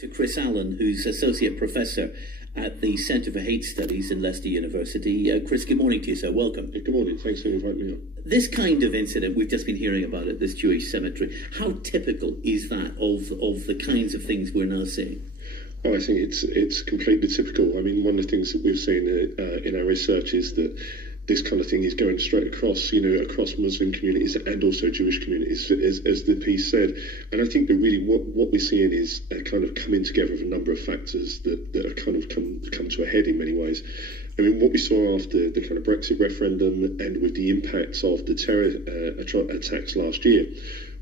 To Chris Allen, who's Associate Professor at the Centre for Hate Studies in Leicester University. Chris, good morning to you, sir. Welcome. Good morning. Thanks for inviting me on. This kind of incident, we've just been hearing about it, this Jewish cemetery. How typical is that of the kinds of things we're now seeing? Oh, I think it's completely typical. I mean, one of the things that we've seen in our research is that this kind of thing is going straight across, across Muslim communities and also Jewish communities, as the piece said. And I think that really what we're seeing is a kind of coming together of a number of factors that have kind of come to a head in many ways. I mean, what we saw after the kind of Brexit referendum and with the impacts of the terror attacks last year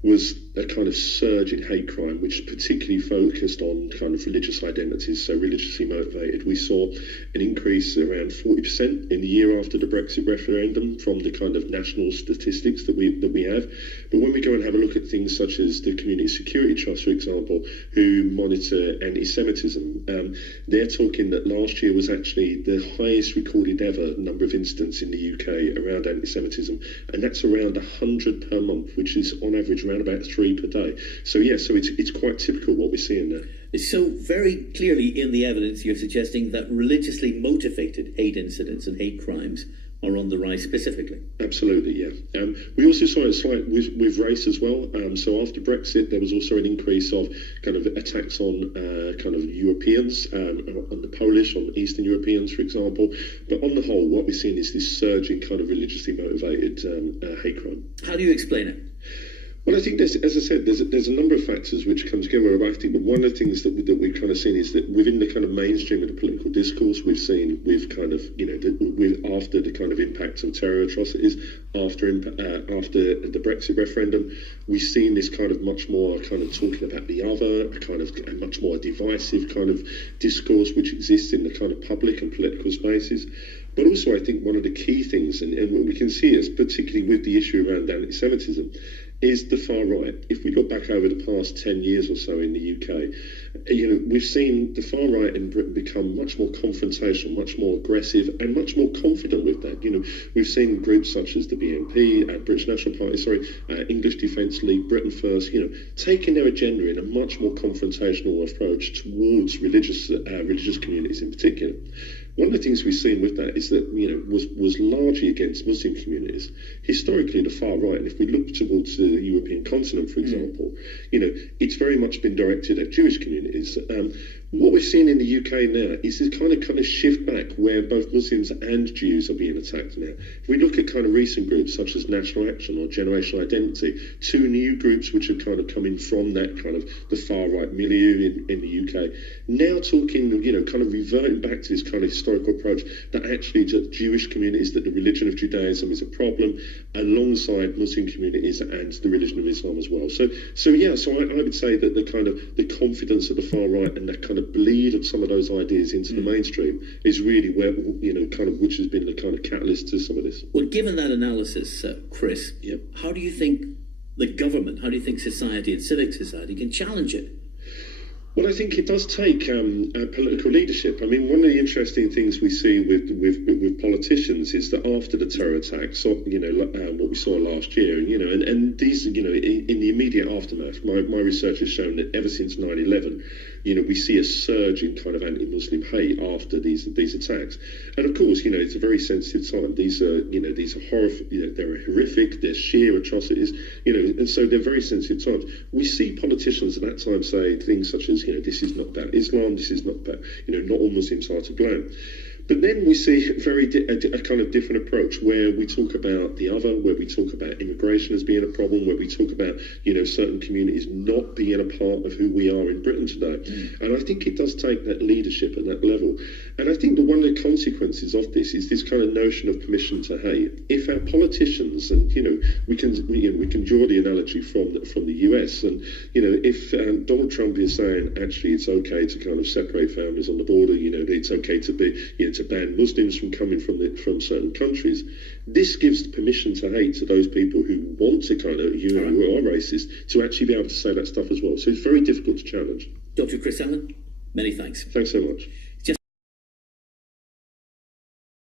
was a kind of surge in hate crime, which particularly focused on kind of religious identities, so religiously motivated. We saw an increase around 40% in the year after the Brexit referendum from the kind of national statistics that we have. But when we go and have a look at things such as the Community Security Trust, for example, who monitor anti-Semitism, they're talking that last year was actually the highest recorded ever number of incidents in the UK around anti-Semitism, and that's around 100 per month, which is on average around about 3 per day. So it's quite typical what we're seeing there. So very clearly in the evidence you're suggesting that religiously motivated hate incidents and hate crimes are on the rise specifically. Absolutely, yeah. We also saw a slight with race as well. So after Brexit, there was also an increase of kind of attacks on kind of Europeans, on the Polish, on Eastern Europeans, for example. But on the whole, what we're seeing is this surge in kind of religiously motivated hate crime. How do you explain it? Well, I think, as I said, there's a number of factors which come together. I think that one of the things that we've kind of seen is that within the kind of mainstream of the political discourse, we've seen with kind of, after the kind of impact of terror atrocities, after the Brexit referendum, we've seen this kind of much more kind of talking about the other, a much more divisive kind of discourse which exists in the kind of public and political spaces. But also, I think one of the key things, and what we can see is particularly with the issue around anti-Semitism, is the far right. If we look back over the past 10 years or so in the UK, we've seen the far right in Britain become much more confrontational, much more aggressive, and much more confident with that. We've seen groups such as the BNP, British National Party, English Defence League, Britain First, taking their agenda in a much more confrontational approach towards religious communities in particular. One of the things we've seen with that is that, was largely against Muslim communities. Historically, the far right, and if we look towards the European continent, for example, it's very much been directed at Jewish communities. What we're seeing in the UK now is this kind of shift back where both Muslims and Jews are being attacked now. If we look at kind of recent groups such as National Action or Generational Identity, two new groups which have kind of come in from that kind of the far right milieu in the UK, now talking, kind of reverting back to this kind of historical approach that actually Jewish communities, that the religion of Judaism is a problem, alongside Muslim communities and the religion of Islam as well. So I would say that the confidence of the far right and that kind of bleed of some of those ideas into the mainstream is really where, which has been the kind of catalyst to some of this. Well, given that analysis, Chris, how do you think the government, how do you think society and civic society can challenge it? Well, I think it does take political leadership. I mean, one of the interesting things we see with politicians is that after the terror attacks, what we saw last year, and these, in the immediate aftermath, my research has shown that ever since 9/11, we see a surge in kind of anti-Muslim hate after these attacks. And of course, it's a very sensitive time. These are horrific, they're horrific, they're sheer atrocities, and so they're very sensitive times. We see politicians at that time say things such as, this is not about Islam, this is not about, not all Muslims are to blame. But then we see a kind of different approach where we talk about the other, where we talk about immigration as being a problem, where we talk about, certain communities not being a part of who we are in Britain today. And I think it does take that leadership at that level. And I think that one of the consequences of this is this kind of notion of permission to hate. If our politicians, and we can draw the analogy from the US, and if Donald Trump is saying actually it's okay to kind of separate families on the border, it's okay to be to ban Muslims from coming from certain countries, this gives permission to hate to those people who want to kind of who are racist to actually be able to say that stuff as well. So it's very difficult to challenge. Dr. Chris Allen, many thanks. Thanks so much.